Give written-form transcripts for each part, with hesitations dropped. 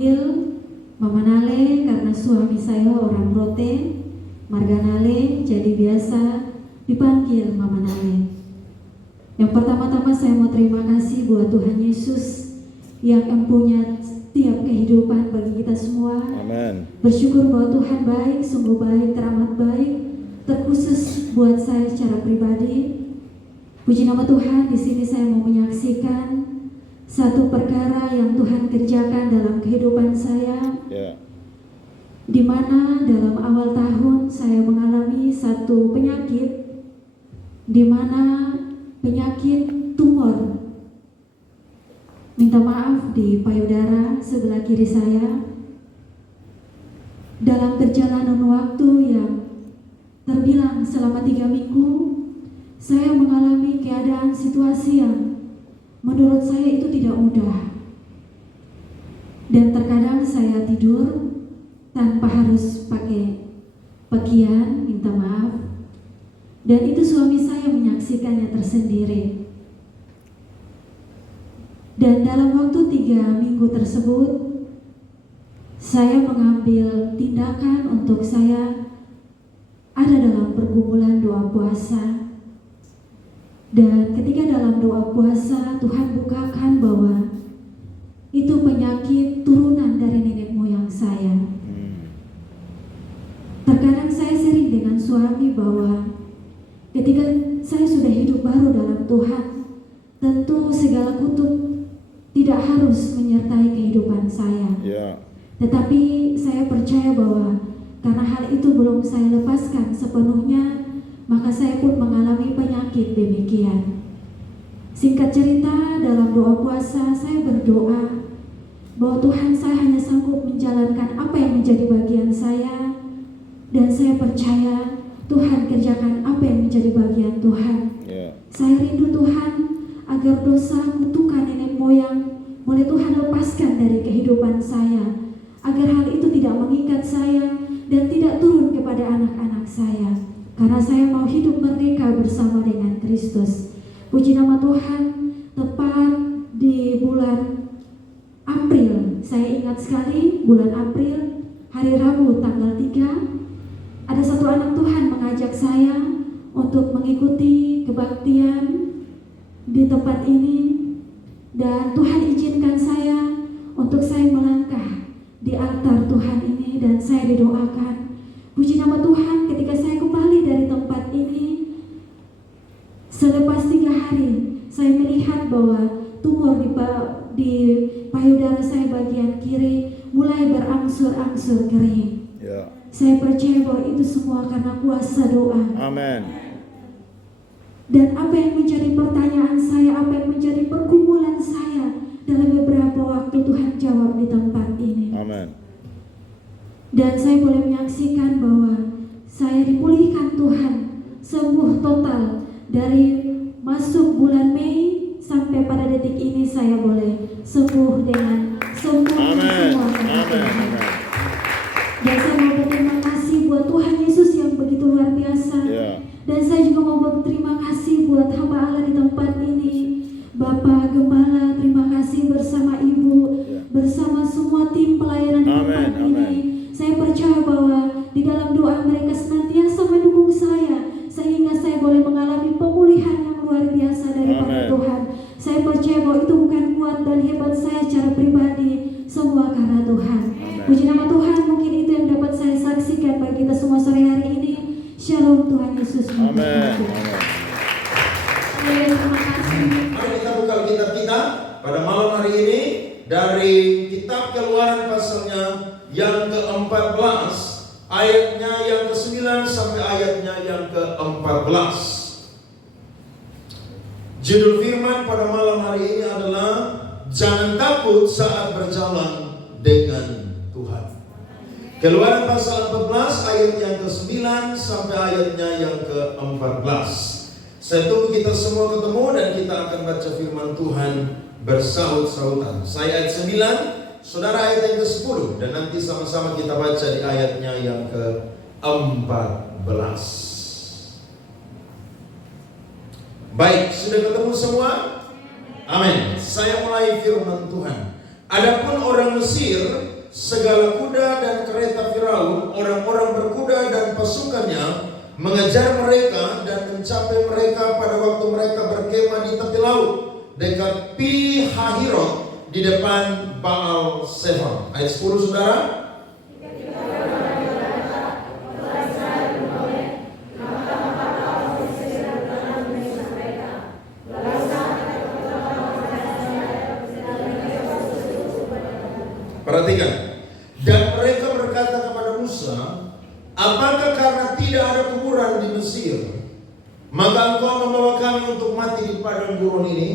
Mama Nale karena suami saya orang Rote, Marga Nale, jadi biasa dipanggil Mama Nale. Yang pertama-tama saya mau terima kasih buat Tuhan Yesus yang empunya tiap kehidupan bagi kita semua. Amin. Bersyukur bahwa Tuhan baik, sungguh baik, teramat baik, terkhusus buat saya secara pribadi. Puji nama Tuhan, di sini saya mau menyaksikan satu perkara yang Tuhan kerjakan dalam kehidupan saya, di mana dalam awal tahun saya mengalami satu penyakit, di mana penyakit tumor. Minta maaf di payudara sebelah kiri saya. Dalam perjalanan waktu yang terbilang selama 3 minggu, saya mengalami keadaan situasi yang menurut saya itu tidak mudah. Dan terkadang saya tidur tanpa harus pakai pakaian, minta maaf. Dan itu suami saya menyaksikannya tersendiri. Dan dalam waktu 3 minggu tersebut, saya mengambil tindakan untuk saya ada dalam pergumulan doa puasa. Dan ketika dalam doa puasa, Tuhan bukakan bahwa itu penyakit turunan dari nenek moyang saya. Terkadang saya sering dengan suami bahwa ketika saya sudah hidup baru dalam Tuhan, tentu segala kutuk tidak harus menyertai kehidupan saya. Tetapi saya percaya bahwa karena hal itu belum saya lepaskan sepenuhnya, maka saya pun mengalami penyakit demikian. Singkat cerita, dalam doa puasa saya berdoa bahwa Tuhan, saya hanya sanggup menjalankan apa yang menjadi bagian saya, dan saya percaya Tuhan kerjakan apa yang menjadi bagian Tuhan. Saya rindu Tuhan agar dosa kutukan nenek moyang boleh Tuhan lepaskan dari kehidupan saya, agar hal itu tidak mengikat saya dan tidak turun kepada anak-anak saya. Karena saya mau hidup merdeka bersama dengan Kristus. Puji nama Tuhan, tepat di bulan April, saya ingat sekali bulan April, hari Rabu tanggal 3, ada satu anak Tuhan mengajak saya untuk mengikuti kebaktian di tempat ini. Dan Tuhan izinkan saya untuk saya melangkah di altar Tuhan ini dan saya didoakan. Puji nama Tuhan, ketika saya kembali dari tempat ini, selepas 3 hari, saya melihat bahwa tumor di payudara saya bagian kiri mulai berangsur-angsur kering. Saya percaya bahwa itu semua karena kuasa doa. Amin. Dan apa yang menjadi pertanyaan saya, apa yang menjadi pergumulan saya dalam beberapa waktu, Tuhan jawab di tempat ini. Amin. Dan saya boleh menyaksikan bahwa saya dipulihkan Tuhan, sembuh total dari masuk bulan Mei sampai pada detik ini saya boleh sembuh dengan sempurna semua karena Tuhan. Dan saya mau berterima kasih buat Tuhan Yesus yang begitu luar biasa. Dan saya juga mau berterima kasih buat hamba Allah di tempat ini, Bapak Gembala, terima kasih bersama Ibu, bersama semua tim pelayanan di tempat ini. Saya percaya bahwa di dalam doa mereka senantiasa mendukung saya, sehingga saya boleh mengalami pemulihan yang luar biasa daripada Tuhan. Saya percaya bahwa itu bukan kuat dan hebat saya secara pribadi, semua karena Tuhan. Puji nama Tuhan, mungkin itu yang dapat saya saksikan bagi kita semua sore hari ini. Shalom, Tuhan Yesus memberkati. Terima kasih. Mari kita buka kitab kita pada malam hari ini dari kitab Keluaran pasalnya yang ke-14, ayatnya yang ke-9 sampai ayatnya yang ke-14. Judul firman pada malam hari ini adalah jangan takut saat berjalan dengan Tuhan. Keluaran pasal 14 ayat yang ke-9 sampai ayatnya yang ke-14. Saya tunggu kita semua ketemu dan kita akan baca firman Tuhan bersaut-sautan. Saya ayat 9, saudara ayat yang ke-10, dan nanti sama-sama kita baca di ayatnya yang ke-14. Baik, sudah ketemu semua? Amin. Saya mulai firman Tuhan. Adapun orang Mesir, segala kuda dan kereta Firaun, orang-orang berkuda dan pasukannya mengejar mereka dan mencapai mereka pada waktu mereka berkemah di tepi laut dekat Pi Hahirot di depan Baal Zephon. Ayat 10 saudara. Perhatikan. Dan mereka berkata kepada Musa, apakah karena tidak ada kuburan di Mesir, maka engkau membawa kami untuk mati di padang gurun ini?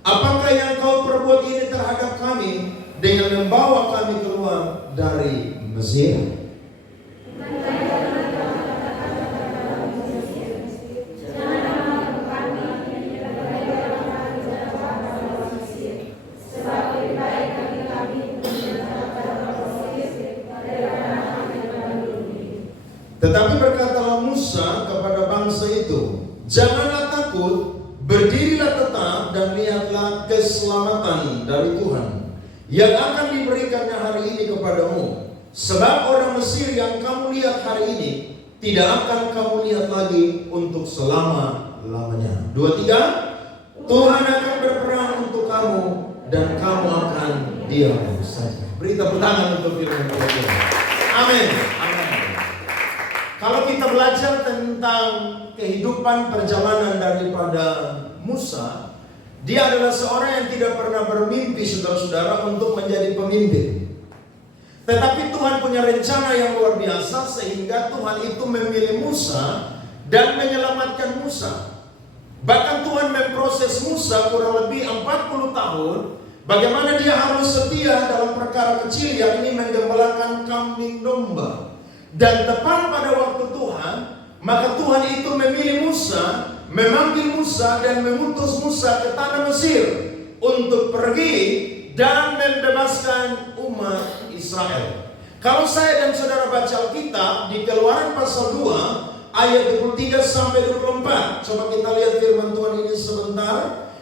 Apakah yang kau perbuat ini terhadap kami dengan membawa kami keluar dari Mesir? Tetapi berkatalah Musa kepada bangsa itu, janganlah takut, berdirilah tetap dan lihatlah keselamatan dari Tuhan yang akan diberikannya hari ini kepadamu. Sebab orang Mesir yang kamu lihat hari ini tidak akan kamu lihat lagi untuk selama-lamanya. 2, 3, Tuhan akan berperang untuk kamu dan kamu akan diam saja. Beri tepuk tangan untuk firman Tuhan. Amin. Kalau kita belajar tentang kehidupan perjalanan daripada Musa, dia adalah seorang yang tidak pernah bermimpi, saudara-saudara, untuk menjadi pemimpin. Tetapi Tuhan punya rencana yang luar biasa sehingga Tuhan itu memilih Musa dan menyelamatkan Musa. Bahkan Tuhan memproses Musa kurang lebih 40 tahun. Bagaimana dia harus setia dalam perkara kecil, yakni menggembalakan kambing domba. Dan tepat pada waktu Tuhan, maka Tuhan itu memilih Musa, memanggil Musa dan mengutus Musa ke tanah Mesir untuk pergi dan membebaskan umat Israel. Kalau saya dan saudara baca Alkitab di Keluaran pasal 2 ayat 23 sampai 24. Coba kita lihat firman Tuhan ini sebentar.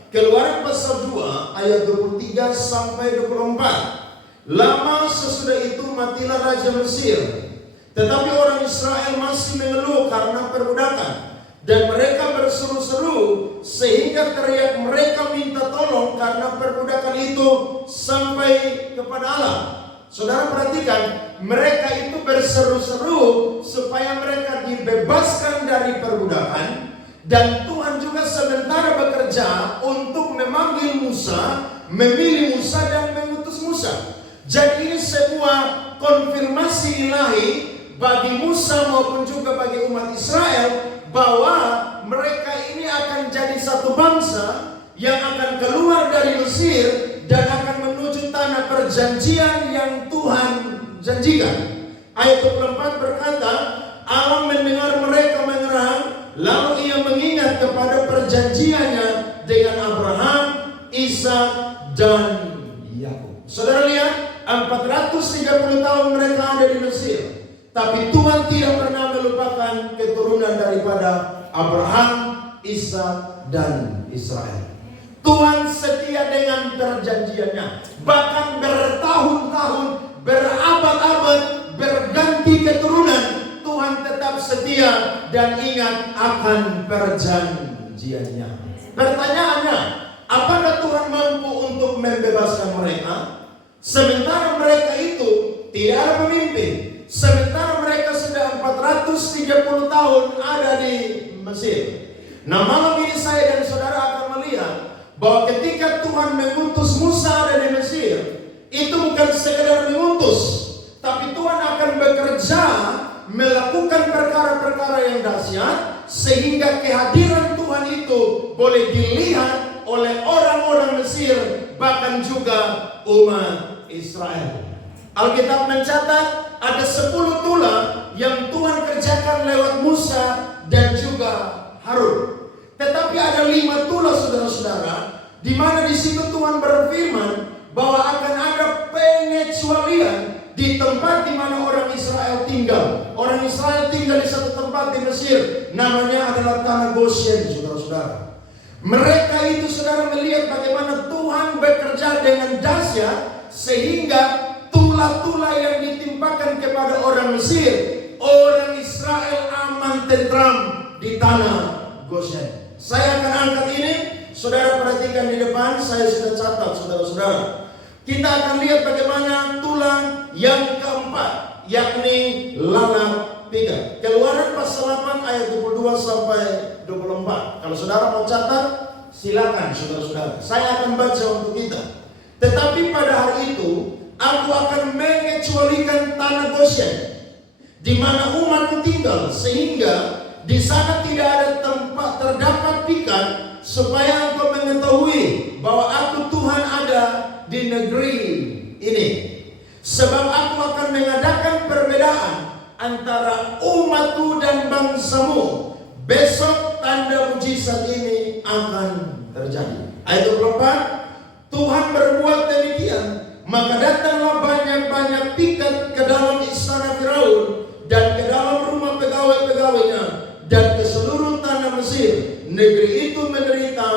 Keluaran pasal 2 ayat 23 sampai 24. Lama sesudah itu matilah Raja Mesir. Tetapi orang Israel masih mengeluh karena perbudakan. Dan mereka berseru-seru sehingga teriak mereka minta tolong karena perbudakan itu sampai kepada Allah. Saudara perhatikan, mereka itu berseru-seru supaya mereka dibebaskan dari perbudakan. Dan Tuhan juga sementara bekerja untuk memanggil Musa, memilih Musa dan mengutus Musa. Jadi ini sebuah konfirmasi ilahi bagi Musa maupun juga bagi umat Israel bahwa mereka ini akan jadi satu bangsa yang akan keluar dari Mesir dan akan menuju tanah perjanjian yang Tuhan janjikan. Ayat 24 berkata, Allah mendengar mereka mengerang, lalu ia mengingat kepada perjanjiannya dengan Abraham, Ishak dan Yakub. Saudara lihat, 430 tahun mereka ada di Mesir. Tapi Tuhan tidak pernah melupakan keturunan daripada Abraham, Ishak, dan Israel. Tuhan setia dengan perjanjiannya. Bahkan bertahun-tahun, berabad-abad, berganti keturunan, Tuhan tetap setia dan ingat akan perjanjiannya. Pertanyaannya, apakah Tuhan mampu untuk membebaskan mereka? Sementara mereka itu tidak ada pemimpin. Sementara mereka sudah 430 tahun ada di Mesir. Nah, malam ini saya dan saudara akan melihat bahwa ketika Tuhan mengutus Musa ada di Mesir, itu bukan sekedar mengutus, tapi Tuhan akan bekerja melakukan perkara-perkara yang dahsyat sehingga kehadiran Tuhan itu boleh dilihat oleh orang-orang Mesir, bahkan juga umat Israel. Alkitab mencatat ada 10 tulah yang Tuhan kerjakan lewat Musa dan juga Harun. Tetapi ada 5 tulah saudara-saudara, di mana di situ Tuhan berfirman bahwa akan ada pengecualian di tempat di mana orang Israel tinggal. Orang Israel tinggal di satu tempat di Mesir, namanya adalah tanah Goshen, saudara-saudara. Mereka itu saudara melihat bagaimana Tuhan bekerja dengan dahsyat sehingga tula-tula yang ditimpakan kepada orang Mesir, orang Israel aman tentram di tanah Goshen. Saya akan angkat ini, saudara perhatikan di depan, saya sudah catat saudara-saudara. Kita akan lihat bagaimana tulang yang keempat, yakni lalat pikat. Keluaran pasal 8 ayat 22 sampai 24. Kalau saudara mau catat, silakan saudara-saudara. Saya akan baca untuk kita. Tetapi pada hari itu, aku akan mengecualikan tanah Goshen, di mana umatku tinggal, sehingga di sana tidak ada tempat terdapat pikat, supaya engkau mengetahui bahwa aku Tuhan ada di negeri ini. Sebab aku akan mengadakan perbedaan antara umatku dan bangsamu. Besok tanda mujizat ini akan terjadi. Ayat 24, Tuhan berbuat demikian, maka datanglah banyak-banyak pikat ke dalam istana Firaun dan ke dalam rumah pegawai-pegawainya dan ke seluruh tanah Mesir. Negeri itu menderita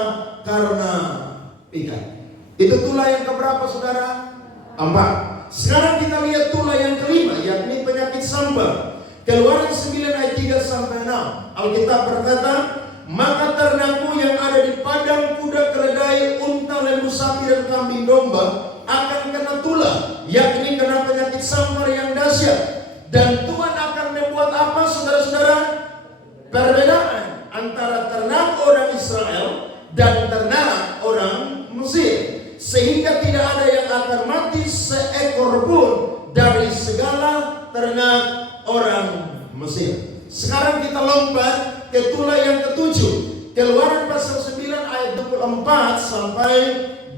karena pikat. Itu tulah yang keberapa saudara? 4. Sekarang kita lihat tulah yang kelima, yakni penyakit sambar. Keluaran 9 ayat 3 sampai 6. Alkitab berkata, maka ternakmu yang ada di padang kuda, keledai, unta, lembu, sapi, dan kambing domba akan kena tulah, yakni kena penyakit sambar yang dahsyat. Dan Tuhan akan membuat apa saudara-saudara? Perbedaan antara ternak orang Israel dan ternak orang Mesir, sehingga tidak ada yang akan mati seekor pun dari segala ternak orang Mesir. Sekarang kita lompat ke tulah yang ketujuh. Keluaran pasal 9 ayat 24 sampai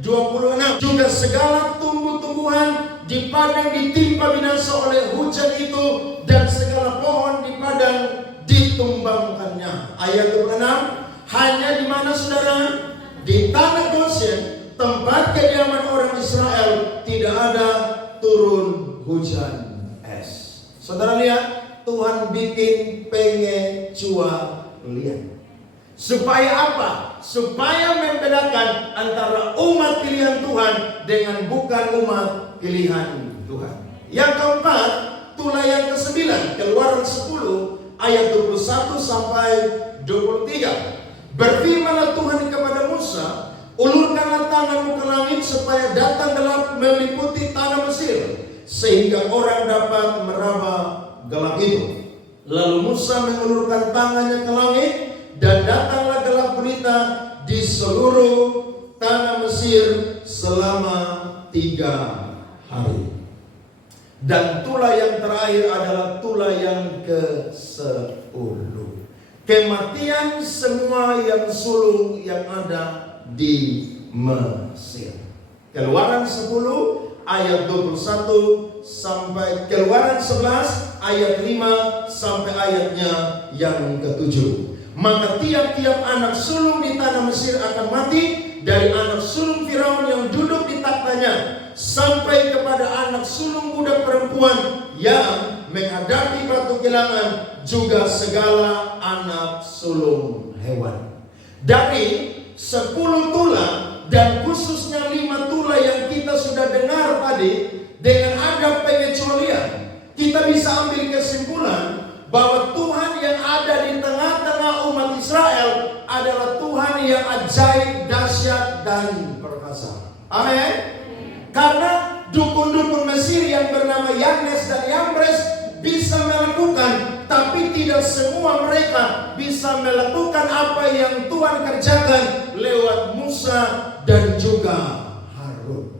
26. Juga segala tumbuh-tumbuhan di padang ditimpa binasa oleh hujan itu, dan segala pohon di padang ditumbangkannya. Ayat 26. Hanya di mana saudara? Di tanah Goshen, tempat kediaman orang Israel, tidak ada turun hujan es. Saudara lihat, Tuhan bikin pengecualian. Supaya apa? Supaya membedakan antara umat pilihan Tuhan dengan bukan umat pilihan Tuhan. Yang keempat, tulah yang ke-9, Keluaran 10 ayat 21 sampai 23. Berfirmanlah Tuhan kepada Musa, ulurkanlah tanganmu ke langit supaya datang gelap meliputi tanah Mesir, sehingga orang dapat meraba gelap itu. Lalu Musa mengulurkan tangannya ke langit, dan datanglah gelap gulita di seluruh tanah Mesir selama 3 hari. Dan tulah yang terakhir adalah tulah yang ke-10. Kematian semua yang sulung yang ada di Mesir. Keluaran 10 ayat 21 sampai Keluaran 11 ayat 5 sampai ayatnya yang ke-7. Maka tiap-tiap anak sulung di tanah Mesir akan mati, dari anak sulung Firaun yang duduk di taktanya sampai kepada anak sulung budak perempuan yang menghadapi batu kilangan, juga segala anak sulung hewan. Dari 10 tulah dan khususnya 5 tulah yang kita sudah dengar tadi, dengan ada pengecualian, kita bisa ambil kesimpulan bahwa Tuhan yang ada di tengah-tengah umat Israel adalah Tuhan yang ajaib, dahsyat, dan perkasa. Amin. Karena dukun-dukun Mesir yang bernama Yanes dan Yambres bisa melakukan, tapi tidak semua mereka bisa melakukan apa yang Tuhan kerjakan lewat Musa dan juga Harun.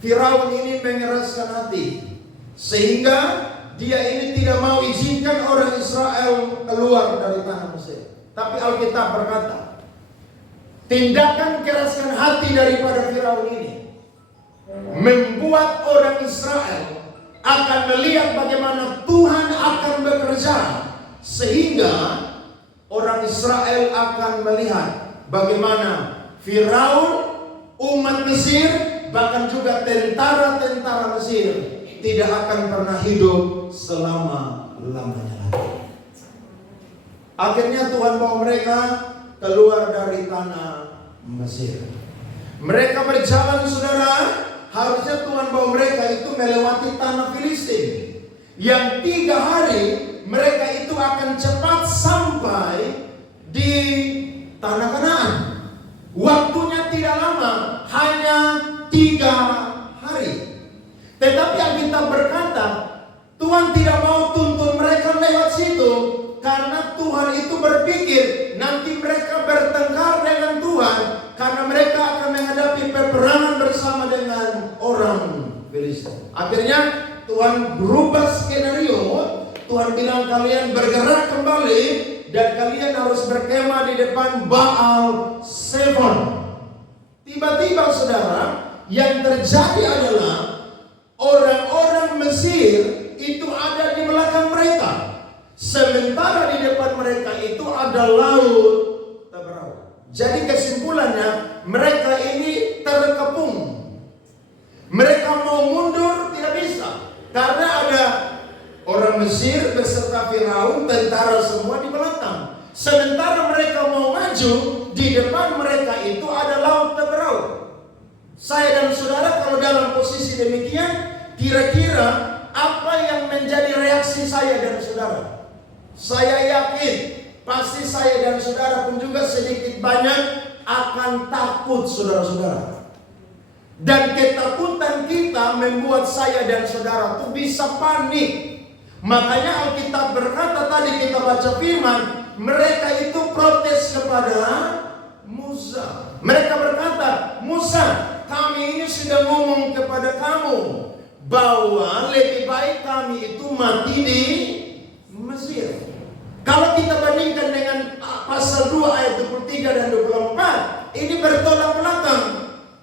Firaun ini mengeraskan hati, sehingga dia ini tidak mau izinkan orang Israel keluar dari tanah Mesir. Tapi Alkitab berkata, tindakan keraskan hati daripada Firaun ini membuat orang Israel akan melihat bagaimana Tuhan akan bekerja, sehingga orang Israel akan melihat bagaimana Firaun, umat Mesir, bahkan juga tentara-tentara Mesir tidak akan pernah hidup selama-lamanya lagi. Akhirnya Tuhan bawa mereka keluar dari tanah Mesir. Mereka berjalan saudara harusnya Tuhan bawa mereka itu melewati tanah Filistin. Yang 3 hari mereka itu akan cepat sampai di tanah Kanaan. Waktunya tidak lama, hanya 3 hari. Tetapi Alkitab berkata, Tuhan tidak mau tuntun mereka lewat situ, karena Tuhan itu berpikir nanti mereka bertengkar dengan Tuhan, karena mereka akan menghadapi peperangan bersama dengan orang Filistin. Akhirnya Tuhan berubah skenario. Tuhan bilang kalian bergerak kembali dan kalian harus berkemah di depan Baal Zephon. Tiba-tiba saudara, yang terjadi adalah orang-orang Mesir itu ada di belakang mereka, sementara di depan mereka itu ada laut Teberau. Jadi kesimpulannya, mereka ini terkepung. Mereka mau mundur tidak bisa, karena ada orang Mesir beserta Firaun, tentara semua di belakang. Sementara mereka mau maju, di depan mereka itu ada laut Teberau. Saya dan saudara kalau dalam posisi demikian, kira-kira apa yang menjadi reaksi saya dan saudara? Saya yakin pasti saya dan saudara pun juga sedikit banyak akan takut, saudara-saudara. Dan ketakutan kita membuat saya dan saudara itu bisa panik. Makanya Alkitab berkata tadi kita baca firman, mereka itu protes kepada Musa. Mereka berkata, Musa, kami ini sudah ngomong kepada kamu bahwa lebih baik kami itu mati di Mesir. Kalau kita bandingkan dengan pasal 2 ayat 23 dan 24, ini bertolak belakang.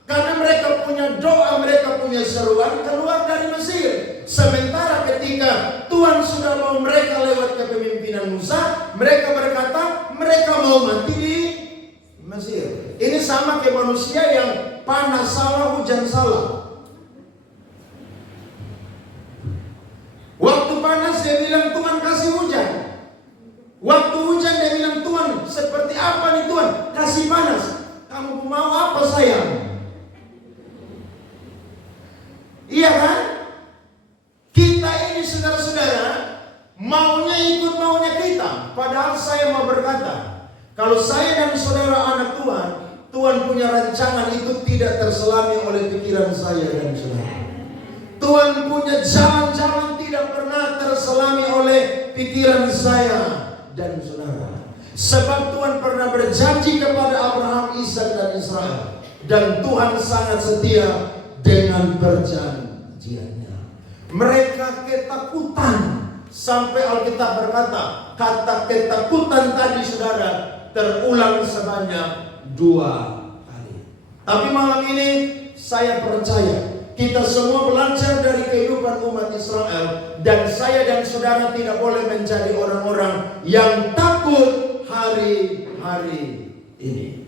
Karena mereka punya doa, mereka punya seruan keluar dari Mesir. Sementara ketika Tuhan sudah mau mereka lewat kepemimpinan Musa, mereka berkata mereka mau mati di Mesir. Ini sama kayak manusia yang panas salah, hujan salah. Waktu panas dia bilang Tuhan kasih hujan. Waktu hujan dia bilang Tuhan seperti apa nih Tuhan? Kasih panas. Kamu mau apa sayang? Iya kan? Kita ini saudara-saudara maunya ikut maunya kita. Padahal saya mau berkata, kalau saya dan saudara anak Tuhan, Tuhan punya rancangan itu tidak terselami oleh pikiran saya dan saudara. Tuhan punya jalan-jalan tidak pernah terselami oleh pikiran saya dan saudara. Sebab Tuhan pernah berjanji kepada Abraham, Ishak dan Israel. Dan Tuhan sangat setia dengan perjanjiannya. Mereka ketakutan. Sampai Alkitab berkata, kata ketakutan tadi saudara terulang sebanyak 2 kali. Tapi malam ini saya percaya kita semua belajar dari kehidupan umat Israel. Dan saya dan saudara tidak boleh menjadi orang-orang yang takut hari-hari ini.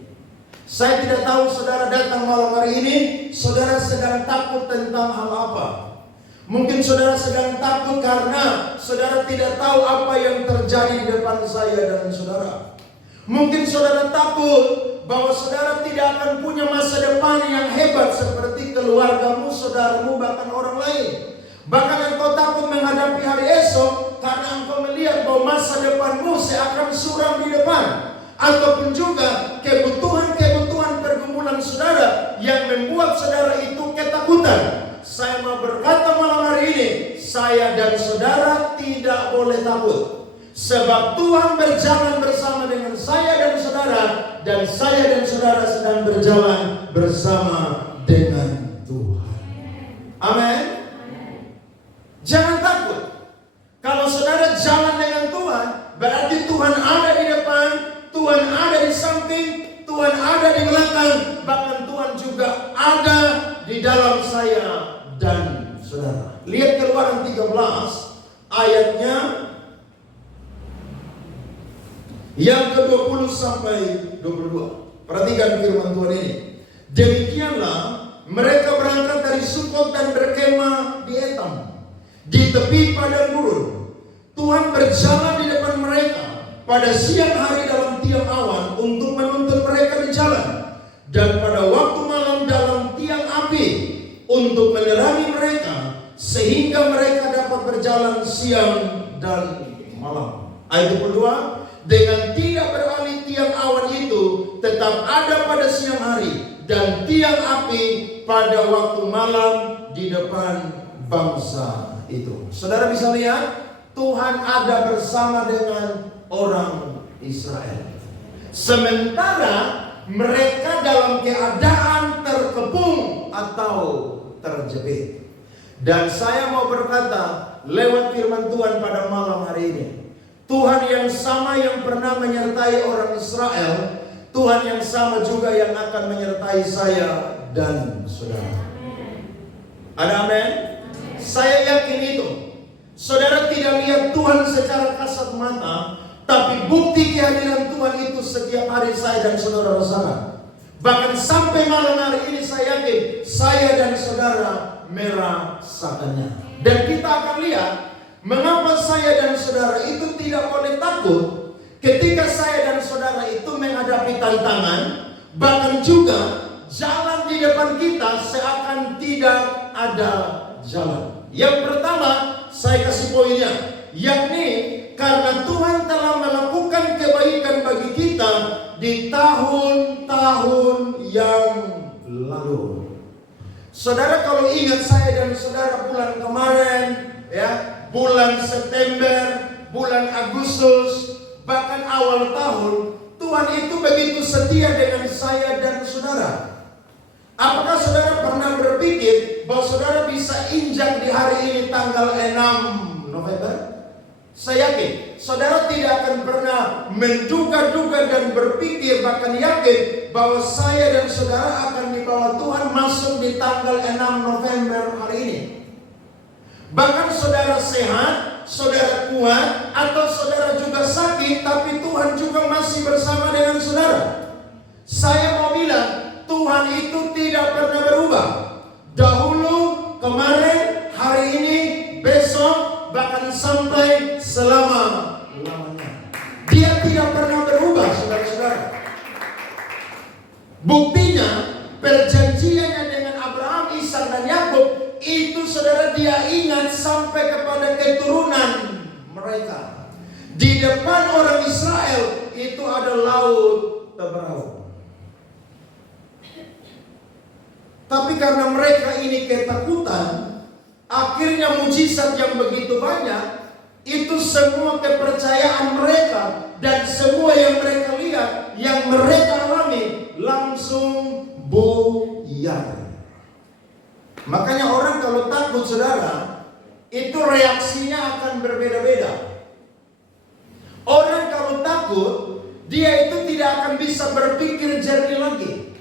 Saya tidak tahu saudara datang malam hari ini, saudara sedang takut tentang hal apa. Mungkin saudara sedang takut karena saudara tidak tahu apa yang terjadi di depan saya dan saudara. Mungkin saudara takut bahwa saudara tidak akan punya masa depan yang hebat seperti keluargamu, saudaramu, bahkan orang lain. Bahkan engkau takut menghadapi hari esok karena engkau melihat bahwa masa depanmu seakan suram di depan. Ataupun juga kebutuhan-kebutuhan pergumulan saudara yang membuat saudara itu ketakutan. Saya mau berkata malam hari ini, saya dan saudara tidak boleh takut. Sebab Tuhan berjalan bersama dengan saya dan saudara. Dan saya dan saudara sedang berjalan bersama dengan Tuhan. Amin. Jangan takut. Kalau saudara jalan dengan Tuhan, berarti Tuhan ada di depan, Tuhan ada di samping, Tuhan ada di belakang, bahkan Tuhan juga ada di dalam saya dan saudara. Lihat Keluaran 13 ayatnya yang ke-20 sampai 22. Perhatikan firman Tuhan ini. Demikianlah mereka berangkat dari Sukot dan berkemah di Etam, di tepi padang gurun. Tuhan berjalan di depan mereka pada siang hari dalam tiang awan untuk menuntun mereka di jalan, dan pada waktu malam dalam tiang api untuk untuk menerangi mereka sehingga mereka dapat berjalan siang dan malam. Ayat 22, dengan tidak beralih tiang awan itu tetap ada pada siang hari, dan tiang api pada waktu malam di depan bangsa itu. Saudara bisa lihat, Tuhan ada bersama dengan orang Israel. Sementara mereka dalam keadaan terkepung atau terjepit. Dan saya mau berkata lewat firman Tuhan pada malam hari ini, Tuhan yang sama yang pernah menyertai orang Israel, Tuhan yang sama juga yang akan menyertai saya dan saudara. Ada amin? Saya yakin itu. Saudara tidak lihat Tuhan secara kasat mata, tapi bukti kehadiran Tuhan itu setiap hari saya dan saudara rasakan. Bahkan sampai malam hari ini saya yakin saya dan saudara merasakannya. Dan kita akan lihat mengapa saya dan saudara itu tidak boleh takut ketika saya dan saudara itu menghadapi tantangan, bahkan juga jalan di depan kita seakan tidak ada jalan. Yang pertama, saya kasih poinnya, yakni karena Tuhan telah melakukan kebaikan bagi kita di tahun-tahun yang lalu. Saudara kalau ingat saya dan saudara bulan kemarin, ya, bulan September, bulan Agustus, bahkan awal tahun, Tuhan itu begitu setia dengan saya dan saudara. Apakah saudara pernah berpikir bahwa saudara bisa injak di hari ini tanggal 6 November? Saya yakin saudara tidak akan pernah menduga-duga dan berpikir, bahkan yakin bahwa saya dan saudara akan dibawa Tuhan masuk di tanggal 6 November hari ini. Bahkan saudara sehat, saudara kuat, atau saudara juga sakit, tapi Tuhan juga masih bersama dengan saudara. Saya mau bilang, Tuhan itu tidak pernah berubah. Dahulu, kemarin, hari ini, besok, bahkan sampai selama-lamanya. Dia tidak pernah berubah, saudara-saudara. Buktinya, perjanjiannya dengan Abraham, Ishak dan Yakub itu saudara dia ingat sampai kepada keturunan mereka. Di depan orang Israel itu ada laut Teberau. Tapi karena mereka ini ketakutan, akhirnya mujizat yang begitu banyak, itu semua kepercayaan mereka dan semua yang mereka lihat, yang mereka alami langsung buyar. Makanya orang kalau takut saudara, itu reaksinya akan berbeda-beda. Orang kalau takut, dia itu tidak akan bisa berpikir jernih lagi.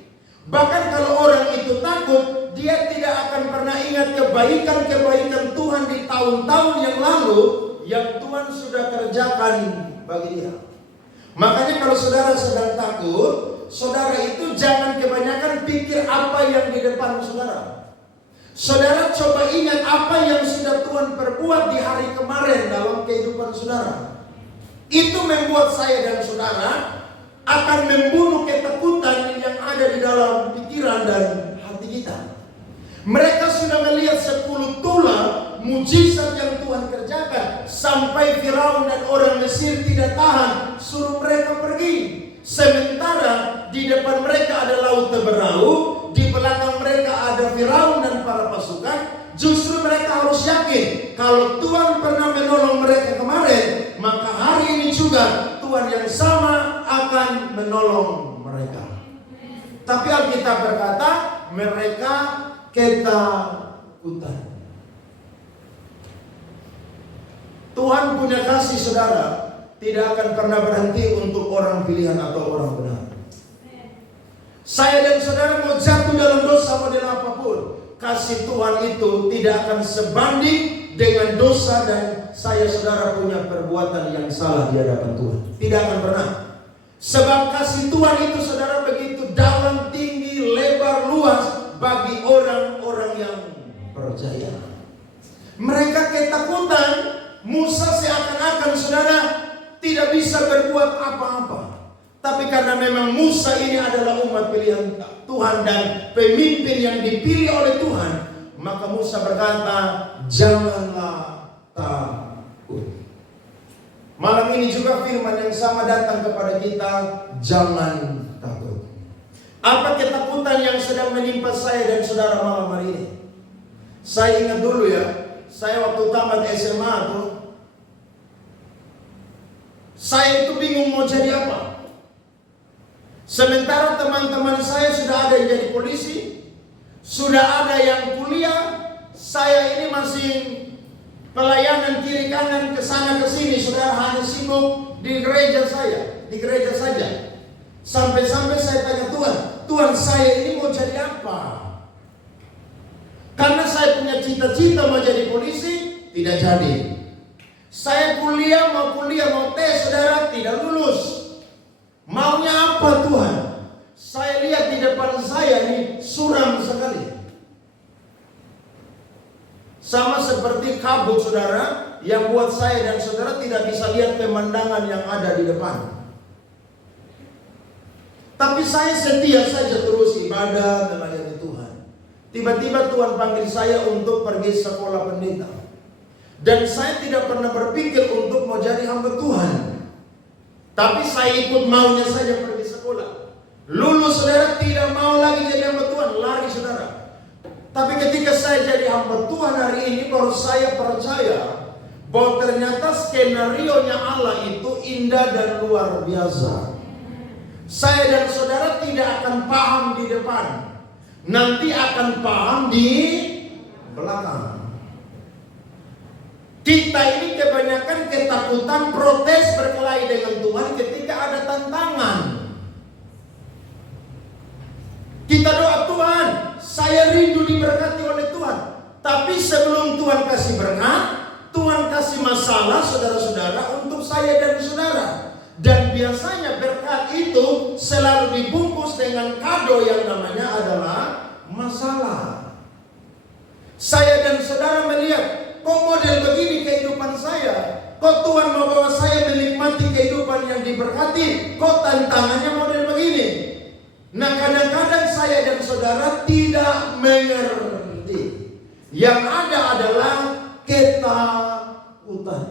Bahkan kalau orang itu takut, dia tidak akan pernah ingat kebaikan-kebaikan Tuhan di tahun-tahun yang lalu yang Tuhan sudah kerjakan bagi dia. Makanya kalau saudara sedang takut, saudara itu jangan kebanyakan pikir apa yang di depan saudara. Saudara coba ingat apa yang sudah Tuhan perbuat di hari kemarin dalam kehidupan saudara. Itu membuat saya dan saudara akan membunuh ketakutan yang ada di dalam pikiran dan hati kita. Mereka sudah melihat 10 tulah mujizat yang Tuhan kerjakan, sampai Firaun dan orang Mesir tidak tahan, suruh mereka pergi. Sementara di depan mereka ada laut Teberau, di belakang mereka ada Firaun dan para pasukan. Justru mereka harus yakin kalau Tuhan pernah menolong mereka kemarin, maka hari ini juga Tuhan yang sama akan menolong mereka. Tapi Alkitab berkata mereka ketakutan. Tuhan punya kasih saudara tidak akan pernah berhenti untuk orang pilihan atau orang benar. Saya dan saudara mau jatuh dalam dosa model apapun, kasih Tuhan itu tidak akan sebanding dengan dosa dan saya saudara punya perbuatan yang salah di hadapan Tuhan. Tidak akan pernah. Sebab kasih Tuhan itu saudara begitu dalam, tinggi, lebar, luas bagi orang-orang yang percaya. Mereka ketakutan. Musa seakan-akan saudara tidak bisa berbuat apa-apa. Tapi karena memang Musa ini adalah umat pilihan Tuhan dan pemimpin yang dipilih oleh Tuhan, maka Musa berkata, janganlah takut. Malam ini juga firman yang sama datang kepada kita, jangan takut. Apa ketakutan yang sedang menimpa saya dan saudara malam hari ini? Saya ingat dulu ya, saya waktu tamat SMA tuh, saya itu bingung mau jadi apa. Sementara teman-teman saya sudah ada yang jadi polisi, sudah ada yang kuliah, saya ini masih pelayanan kiri kanan ke sana ke sini, saudara, hanya sibuk di gereja saya, di gereja saja. Sampai-sampai saya tanya Tuhan saya ini mau jadi apa? Karena saya punya cita-cita mau jadi polisi, tidak jadi. Saya kuliah mau tes, saudara, tidak lulus. Maunya apa Tuhan? Saya lihat di depan saya ini suram sekali. Sama seperti kabut, saudara, yang buat saya dan saudara tidak bisa lihat pemandangan yang ada di depan. Tapi saya setia saja terus ibadah melayani Tuhan. Tiba-tiba Tuhan panggil saya untuk pergi sekolah pendeta. Dan saya tidak pernah berpikir untuk mau jadi hamba Tuhan. Tapi saya ikut maunya saja pergi sekolah. Lulus, saudara, tidak mau lagi jadi hamba Tuhan, lari, saudara. Tapi ketika saya jadi hamba Tuhan hari ini, baru saya percaya bahwa ternyata skenario-nya Allah itu indah dan luar biasa. Saya dan saudara tidak akan paham di depan, nanti akan paham di belakang. Kita ini kebanyakan ketakutan, protes, berkelahi dengan Tuhan ketika ada tantangan. Kita doa, Tuhan, saya rindu diberkati oleh Tuhan. Tapi sebelum Tuhan kasih berkat, Tuhan kasih masalah, saudara-saudara, untuk saya dan saudara. Dan biasanya berkat itu selalu dibungkus dengan kado yang namanya adalah masalah. Saya dan saudara melihat, kok model begini kehidupan saya? Kok Tuhan mau bawa saya menikmati kehidupan yang diberkati? Kok tantangannya model begini? Nah, kadang-kadang saya dan saudara tidak mengerti. Yang ada adalah ketakutan.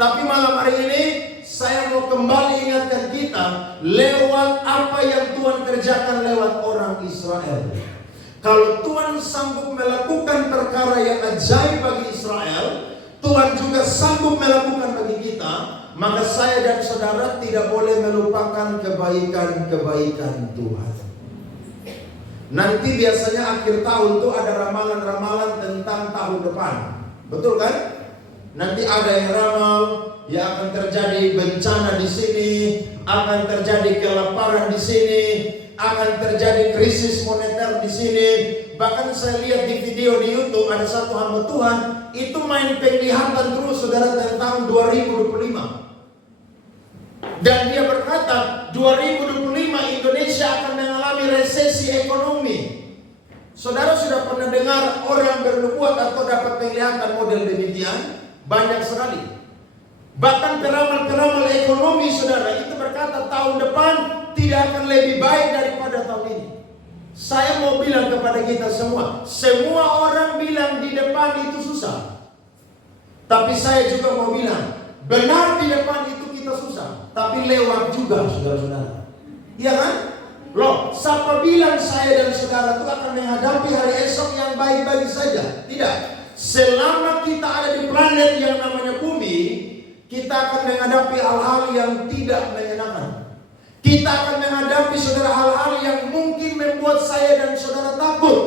Tapi malam hari ini saya mau kembali ingatkan kita lewat apa yang Tuhan kerjakan lewat orang Israel. Kalau Tuhan sanggup melakukan perkara yang ajaib bagi Israel, Tuhan juga sanggup melakukan bagi kita. Maka saya dan saudara tidak boleh melupakan kebaikan-kebaikan Tuhan. Nanti biasanya akhir tahun itu ada ramalan-ramalan tentang tahun depan. Betul kan? Nanti ada yang ramal, ya akan terjadi bencana di sini, akan terjadi kelaparan di sini, akan terjadi krisis moneter di sini. Bahkan saya lihat di video di YouTube ada satu hamba Tuhan itu main penglihatan terus, saudara, tentang 2025. Dan dia berkata 2025 Indonesia akan mengalami resesi ekonomi. Saudara sudah pernah dengar orang bernubuat atau dapat penglihatan model demikian? Banyak sekali. Bahkan peramal-peramal ekonomi, saudara, itu berkata tahun depan tidak akan lebih baik daripada tahun ini. Saya mau bilang kepada kita semua orang bilang di depan itu susah. Tapi saya juga mau bilang, benar di depan itu kita susah, tapi lewat juga, saudara-saudara. Iya kan? Loh, siapa bilang saya dan saudara itu akan menghadapi hari esok yang baik-baik saja? Tidak. Selama kita ada di planet yang namanya bumi, kita akan menghadapi hal-hal yang tidak menyenangkan. Kita akan menghadapi, saudara, hal-hal yang mungkin membuat saya dan saudara takut.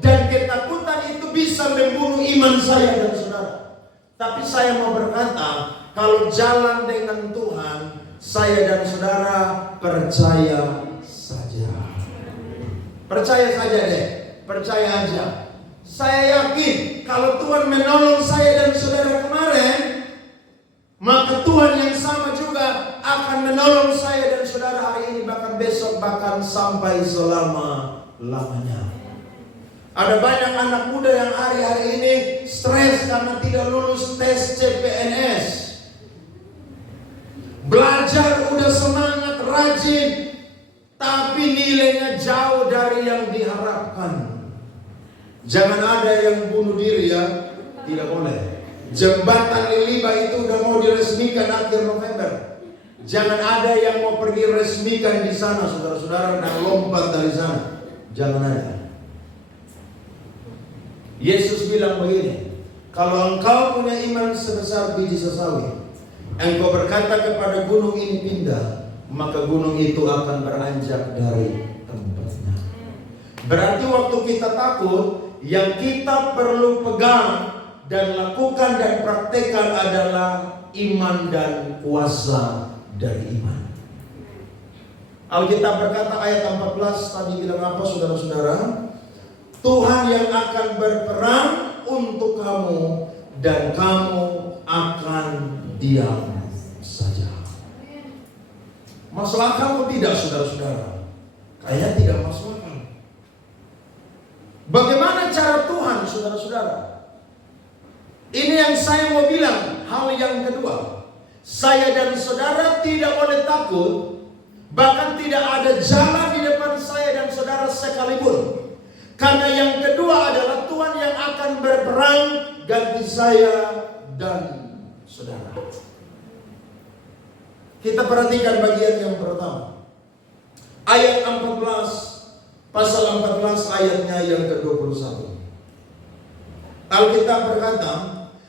Dan ketakutan itu bisa membunuh iman saya dan saudara. Tapi saya mau berkata, kalau jalan dengan Tuhan, saya dan saudara percaya saja. Percaya saja deh, percaya aja. Saya yakin kalau Tuhan menolong saya dan saudara kemarin, maka Tuhan yang sama juga akan menolong saya dan saudara hari ini, bahkan besok, bahkan sampai selama-lamanya. Ada banyak anak muda yang hari-hari ini stres karena tidak lulus tes CPNS. Belajar udah semangat, rajin, tapi nilainya jauh dari yang diharapkan. Jangan ada yang bunuh diri ya, tidak boleh. Jembatan Liliba itu udah mau diresmikan akhir November. Jangan ada yang mau pergi resmikan di sana, saudara-saudara, dan lompat dari sana. Jangan ada. Yesus bilang begini, kalau engkau punya iman sebesar biji sesawi, engkau berkata kepada gunung ini pindah, maka gunung itu akan beranjak dari tempatnya. Berarti waktu kita takut, yang kita perlu pegang dan lakukan dan praktekkan adalah iman dan kuasa dari iman. Alkitab berkata ayat 14 tadi bilang apa, saudara-saudara? Tuhan yang akan berperang untuk kamu dan kamu akan diam saja. Masuk akal atau tidak, saudara-saudara? Kayaknya tidak masuk akal. Bagaimana cara Tuhan, saudara-saudara? Ini yang saya mau bilang, hal yang kedua. Saya dan saudara tidak boleh takut, bahkan tidak ada jalan di depan saya dan saudara sekalipun. Karena yang kedua adalah Tuhan yang akan berperang ganti saya dan saudara. Kita perhatikan bagian yang pertama. Ayat 14, pasal 14 ayatnya yang ke-21. Alkitab berkata,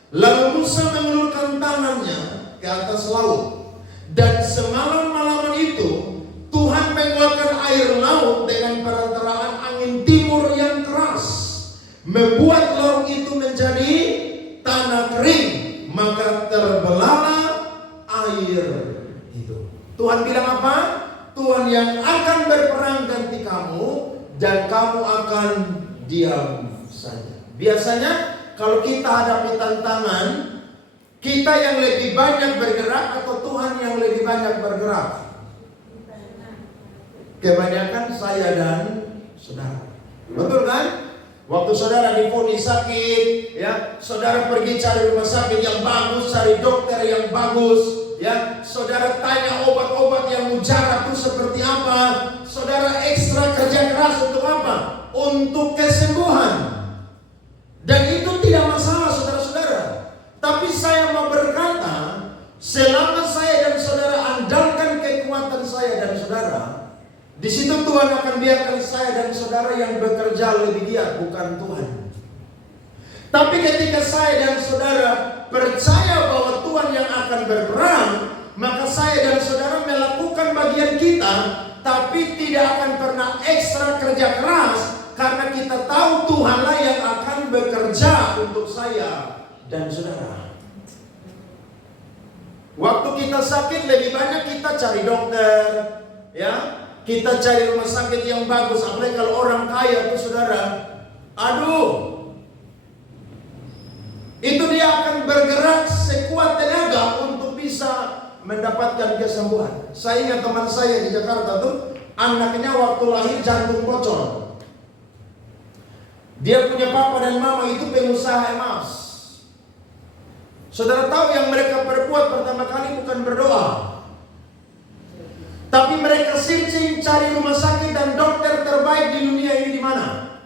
lalu Musa mengulurkan tangannya ke atas laut, dan semalam-malaman itu Tuhan mengeluarkan air laut dengan perantaraan angin timur yang keras, membuat laut itu menjadi tanah kering, maka terbelahlah air itu. Tuhan bilang apa? Tuhan yang akan berperang ganti kamu dan kamu akan diam saja. Biasanya kalau kita hadapi tantangan, kita yang lebih banyak bergerak atau Tuhan yang lebih banyak bergerak? Kebanyakan saya dan saudara. Betul kan? Waktu saudara divonis sakit, ya, saudara pergi cari rumah sakit yang bagus, cari dokter yang bagus, ya, saudara tanya obat-obat yang mujarab itu seperti apa, saudara ekstra kerja keras untuk apa? Untuk kesembuhan. Dan itu tidak masalah, saudara-saudara. Tapi saya mau berkata, selama saya dan saudara andalkan kekuatan saya dan saudara, di situ Tuhan akan biarkan saya dan saudara yang bekerja lebih giat, bukan Tuhan. Tapi ketika saya dan saudara percaya bahwa Tuhan yang akan berperang, maka saya dan saudara melakukan bagian kita, tapi tidak akan pernah ekstra kerja keras, karena kita tahu Tuhanlah yang akan bekerja untuk saya dan saudara. Waktu kita sakit lebih banyak kita cari dokter, ya. Kita cari rumah sakit yang bagus, apalagi kalau orang kaya tuh saudara. Aduh, itu dia akan bergerak sekuat tenaga untuk bisa mendapatkan kesembuhan. Saya ingat teman saya di Jakarta tuh, anaknya waktu lahir jantung bocor. Dia punya papa dan mama itu pengusaha emas. Saudara tahu yang mereka perbuat pertama kali bukan berdoa, tapi mereka searching cari rumah sakit dan dokter terbaik di dunia ini di mana.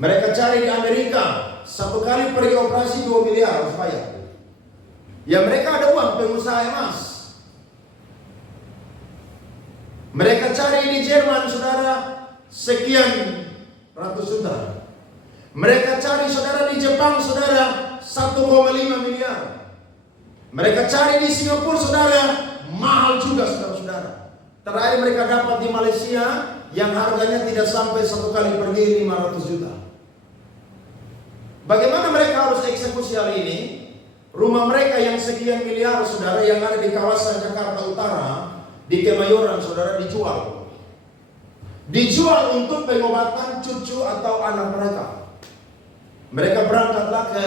Mereka cari di Amerika, satu kali pergi operasi 2 miliar harus bayar. Ya mereka ada uang, pengusaha emas. Mereka cari di Jerman, saudara, sekian ratus juta. Mereka cari saudara di Jepang, saudara, 1,5 miliar. Mereka cari di Singapura, saudara, mahal juga, saudara-saudara. Terakhir mereka dapat di Malaysia yang harganya tidak sampai satu kali pergi 500 juta. Bagaimana mereka harus eksekusi hal ini? Rumah mereka yang sekian miliar, saudara, yang ada di kawasan Jakarta Utara, di Kemayoran, saudara, dijual. Dijual untuk pengobatan cucu atau anak mereka. Mereka berangkatlah ke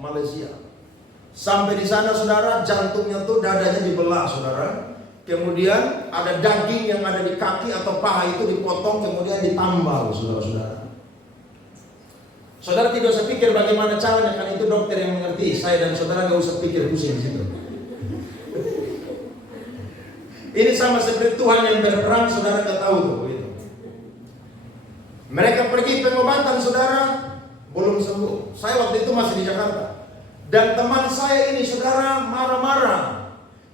Malaysia. Sampai di sana, saudara, jantungnya tuh dadanya dibelah, saudara. Kemudian ada daging yang ada di kaki atau paha itu dipotong, kemudian ditambal, saudara-saudara. Saudara tidak usah pikir bagaimana caranya, kan itu dokter yang mengerti. Saya dan saudara nggak usah pikir pusing situ. Ini sama seperti Tuhan yang berperang, saudara nggak tahu tuh. Gitu. Mereka pergi pengobatan, saudara, belum sembuh. Saya waktu itu masih di Jakarta. Dan teman saya ini, saudara, marah-marah.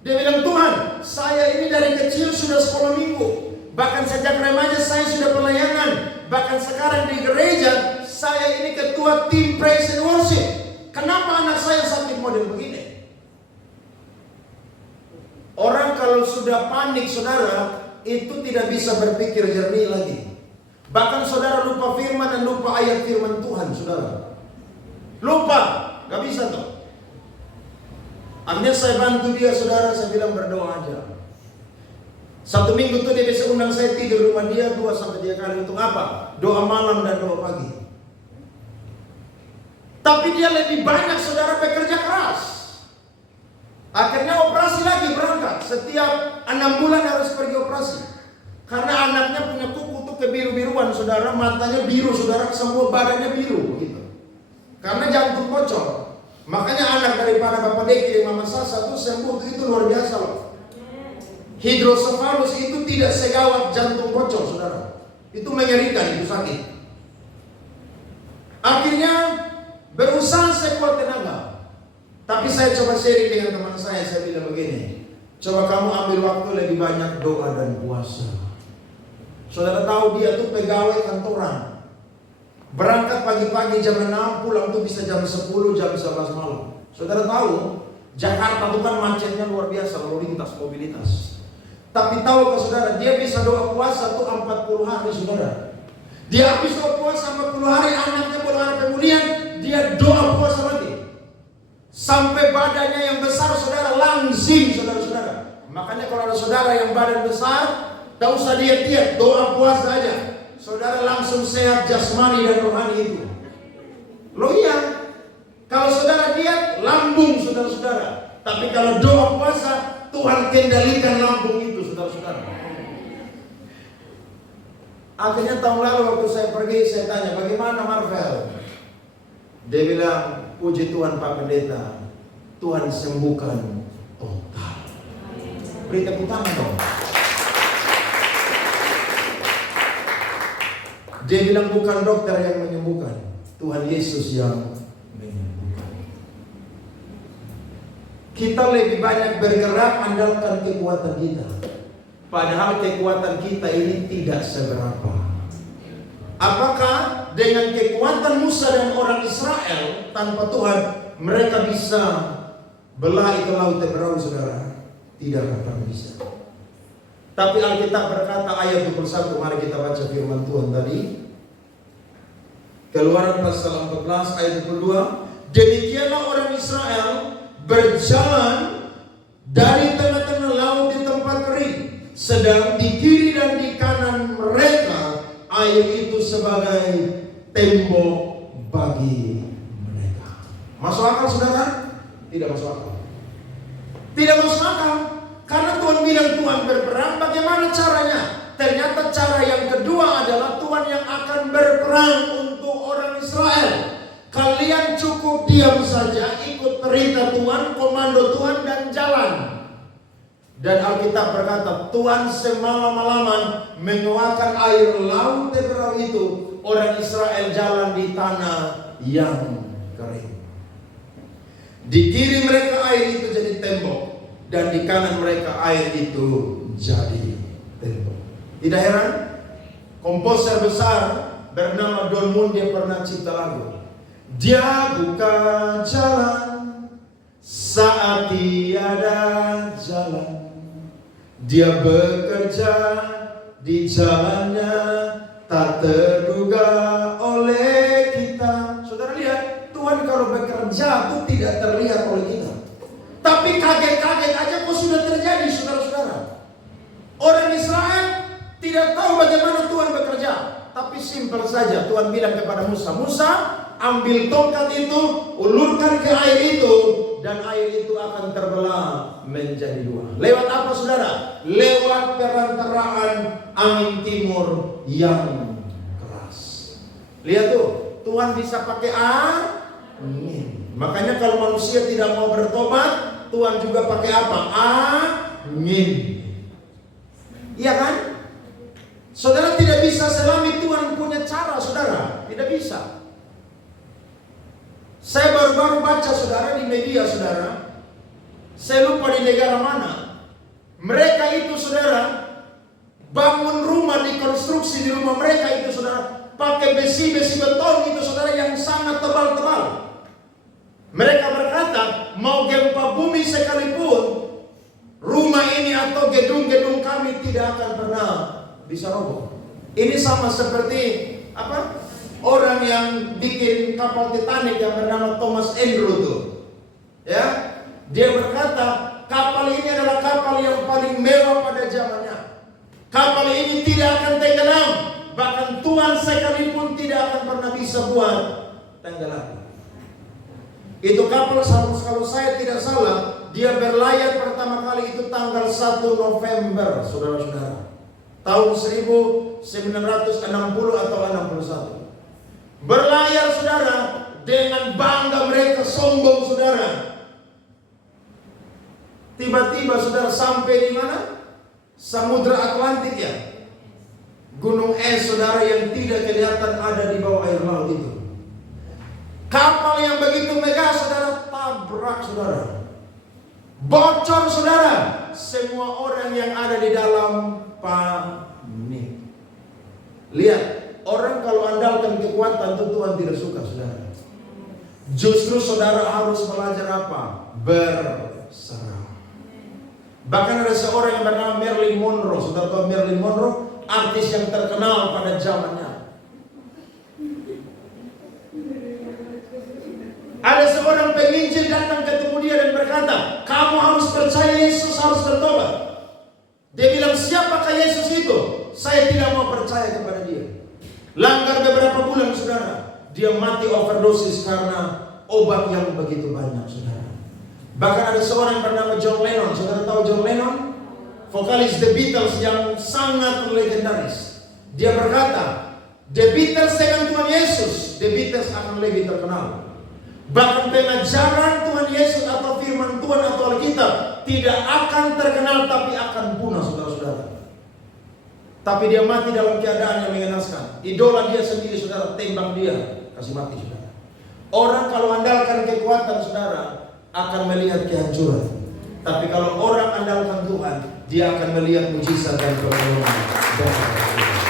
Dia bilang, Tuhan, saya ini dari kecil sudah sekolah minggu. Bahkan sejak remaja saya sudah pelayanan. Bahkan sekarang di gereja, saya ini ketua tim praise and worship. Kenapa anak saya sakit model begini? Orang kalau sudah panik, saudara, itu tidak bisa berpikir jernih lagi. Bahkan saudara lupa firman dan lupa ayat firman Tuhan, saudara. Lupa, gak bisa tuh. Akhirnya saya bantu dia, saudara, saya bilang berdoa aja. Satu minggu tuh dia bisa undang saya tidur di rumah dia 2-3 kali. Untuk apa? Doa malam dan doa pagi. Tapi dia lebih banyak, saudara, bekerja keras. Akhirnya operasi lagi berangkat. Setiap 6 bulan harus pergi operasi. Karena anaknya punya kuku tuh kebiru-biruan, saudara. Matanya biru, saudara. Semua badannya biru gitu. Karena jantung bocor. Makanya anak daripada Bapak Deki dan Mama Sasa tuh sembuh itu luar biasa loh. Hidrosefalus itu tidak segawat jantung bocor, saudara. Itu mengerikan, itu sakit. Akhirnya berusaha sekuat tenaga. Tapi saya coba sharing dengan teman saya bilang begini. Coba kamu ambil waktu lebih banyak doa dan puasa. Saudara tahu dia tuh pegawai kantoran. Berangkat pagi-pagi jam 6, pulang tuh bisa jam 10, jam 11 malam. Saudara tahu, Jakarta tuh kan macetnya luar biasa, lalu lintas, mobilitas. Tapi tahu ke saudara, dia bisa doa puasa tuh 40 hari, saudara. Dia habis doa puasa 40 hari, anaknya baru ada pemulihan, dia doa puasa lagi. Sampai badannya yang besar, saudara, langsing, saudara-saudara. Makanya kalau ada saudara yang badan besar, tak usah diet-diet, doa puasa aja. Saudara langsung sehat jasmani dan rohani itu. Loh iya, kalau saudara diet, lambung, saudara-saudara. Tapi kalau doa puasa, Tuhan kendalikan lambung itu, saudara-saudara. Akhirnya tahun lalu waktu saya pergi, saya tanya, bagaimana Marvel? Dia bilang, puji Tuhan Pak Pendeta, Tuhan sembuhkan total. Beri tepuk tangan dong. Dia bilang bukan dokter yang menyembuhkan, Tuhan Yesus yang menyembuhkan. Kita lebih banyak bergerak andalkan kekuatan kita. Padahal kekuatan kita ini tidak seberapa. Apakah dengan kekuatan Musa dan orang Israel tanpa Tuhan mereka bisa belah itu laut Teberau, saudara? Tidak akan bisa. Tapi Alkitab berkata ayat 21, mari kita baca firman Tuhan tadi. Keluaran pasal 14 ayat 22. Demikianlah orang Israel berjalan dari tengah-tengah laut di tempat kering, sedang di kiri dan di kanan mereka air itu sebagai tembok bagi mereka. Masuk akal, saudara? Tidak masuk akal. Tidak masuk akal. Karena Tuhan bilang Tuhan berperang, bagaimana caranya? Ternyata cara yang kedua adalah Tuhan yang akan berperang untuk orang Israel. Kalian cukup diam saja, ikut perintah Tuhan, komando Tuhan dan jalan. Dan Alkitab berkata, Tuhan semalam-malaman menguatkan air laut Teberau itu. Orang Israel jalan di tanah yang kering. Di kiri mereka air itu jadi tembok. Dan di kanan mereka air itu jadi tembok. Tidak heran, komposer besar bernama Don Moon, dia pernah cipta lagu. Dia buka jalan saat tiada jalan. Dia bekerja di jalannya tak terduga oleh kita. Saudara lihat, Tuhan kalau bekerja itu tidak terlihat oleh kita. Tapi kaget-kaget aja kok sudah terjadi, saudara-saudara. Orang Israel tidak tahu bagaimana Tuhan bekerja. Tapi simpel saja, Tuhan bilang kepada Musa, Musa, ambil tongkat itu, ulurkan ke air itu, dan air itu akan terbelah menjadi dua. Lewat apa, saudara? Lewat perantaraan angin timur yang keras. Lihat tuh, Tuhan bisa pakai angin. Makanya kalau manusia tidak mau bertobat, Tuhan juga pakai apa? Angin. Iya kan? Saudara tidak bisa selami Tuhan punya cara, saudara. Tidak bisa. Saya baru-baru baca, saudara, di media, saudara. Saya lupa di negara mana. Mereka itu, saudara, bangun rumah, dikonstruksi di rumah mereka itu, saudara, pakai besi-besi beton itu, saudara, yang sangat tebal-tebal. Mereka berkata, mau gempa bumi sekalipun, rumah ini atau gedung-gedung kami tidak akan pernah bisa roboh. Ini sama seperti apa? Orang yang bikin kapal Titanic yang bernama Thomas Andrew tuh. Ya, dia berkata, kapal ini adalah kapal yang paling mewah pada zamannya. Kapal ini tidak akan tenggelam, bahkan Tuhan sekalipun tidak akan pernah bisa buat tenggelam. Itu kapal, kalau saya tidak salah, dia berlayar pertama kali itu tanggal 1 November, saudara-saudara. Tahun 1960 atau 61. Berlayar, saudara, dengan bangga mereka, sombong, saudara. Tiba-tiba, saudara, sampai di mana? Samudra Atlantik, ya. Gunung es, saudara, yang tidak kelihatan ada di bawah air laut itu. Kapal yang begitu megah, saudara, tabrak, saudara. Bocor, saudara. Semua orang yang ada di dalam panik. Lihat, orang kalau andalkan kekuatan itu Tuhan tidak suka, saudara. Justru saudara harus belajar apa? Berserah. Bahkan ada seorang yang bernama Marilyn Monroe. Saudara tahu Marilyn Monroe? Artis yang terkenal pada zamannya. Ada seorang penginjil datang ketemu dia dan berkata, kamu harus percaya Yesus, harus bertobat. Dia bilang, siapakah Yesus itu? Saya tidak mau percaya kepada dia. Langgar beberapa bulan, saudara, dia mati overdosis karena obat yang begitu banyak, saudara. Bahkan ada seorang yang bernama John Lennon. Saudara tahu John Lennon? Vokalis The Beatles yang sangat legendaris. Dia berkata, The Beatles dengan Tuhan Yesus, The Beatles akan lebih terkenal. Bahkan pengajaran Tuhan Yesus atau firman Tuhan atau Alkitab tidak akan terkenal, tapi akan punah, saudara-saudara. Tapi dia mati dalam keadaan yang mengenaskan. Idola dia sendiri, saudara, tembak dia, kasih mati, saudara. Orang kalau andalkan kekuatan, saudara, akan melihat kehancuran. Tapi kalau orang andalkan Tuhan, dia akan melihat mujizat dan pertolongan.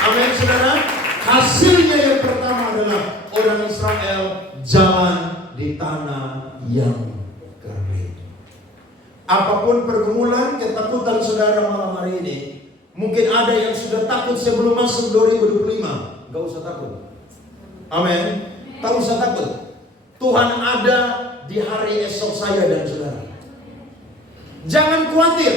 Amin, saudara. Hasilnya yang pertama adalah orang Israel jalan di tanah yang kering. Apapun pergumulan, ketakutan saudara malam hari ini, mungkin ada yang sudah takut sebelum masuk 2025. Gak usah takut. Amin. Tak usah takut. Tuhan ada di hari esok saya dan saudara. Jangan khawatir.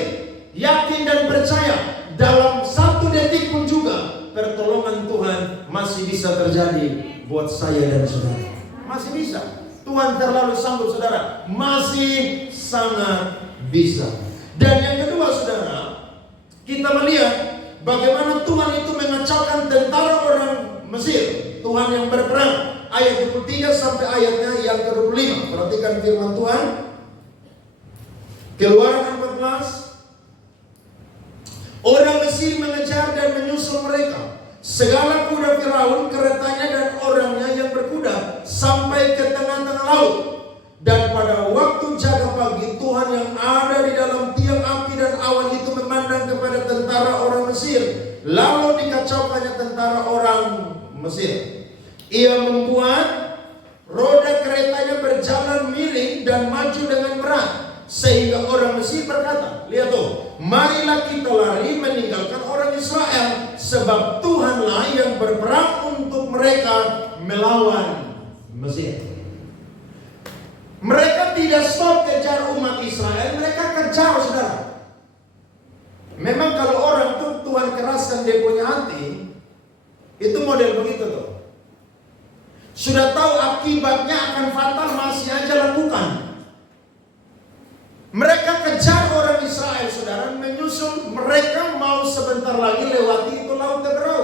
Yakin dan percaya. Dalam 1 detik pun juga pertolongan Tuhan masih bisa terjadi buat saya dan saudara. Masih bisa. Tuhan terlalu sanggup, saudara. Masih sangat bisa. Dan yang kedua, saudara, kita melihat bagaimana Tuhan itu mengacaukan tentara orang Mesir. Tuhan yang berperang. Ayat 23 sampai ayatnya yang ke-25. Perhatikan firman Tuhan. Keluaran 14. Orang Mesir mengejar dan menyusul mereka. Segala kuda Firaun, keretanya dan orangnya yang berkuda sampai ke tengah-tengah laut. Dan pada waktu jaga pagi, Tuhan yang ada di dalam tiang api dan awan itu memandang kepada tentara orang Mesir. Lalu dikacaukannya tentara orang Mesir. Ia membuat roda keretanya berjalan miring dan maju dengan berat. Sehingga orang Mesir berkata, lihat tuh, marilah kita lari meninggalkan orang Israel, sebab Tuhanlah yang berperang untuk mereka melawan Mesir. Mereka tidak stop kejar umat Israel, mereka kejar, saudara. Memang kalau orang tuh Tuhan keraskan dia punya hati, itu model begitu tuh. Sudah tahu akibatnya akan fatal, masih aja lakukan. Mereka kejar orang Israel, saudara, menyusul. Mereka mau sebentar lagi lewati itu laut Teberau.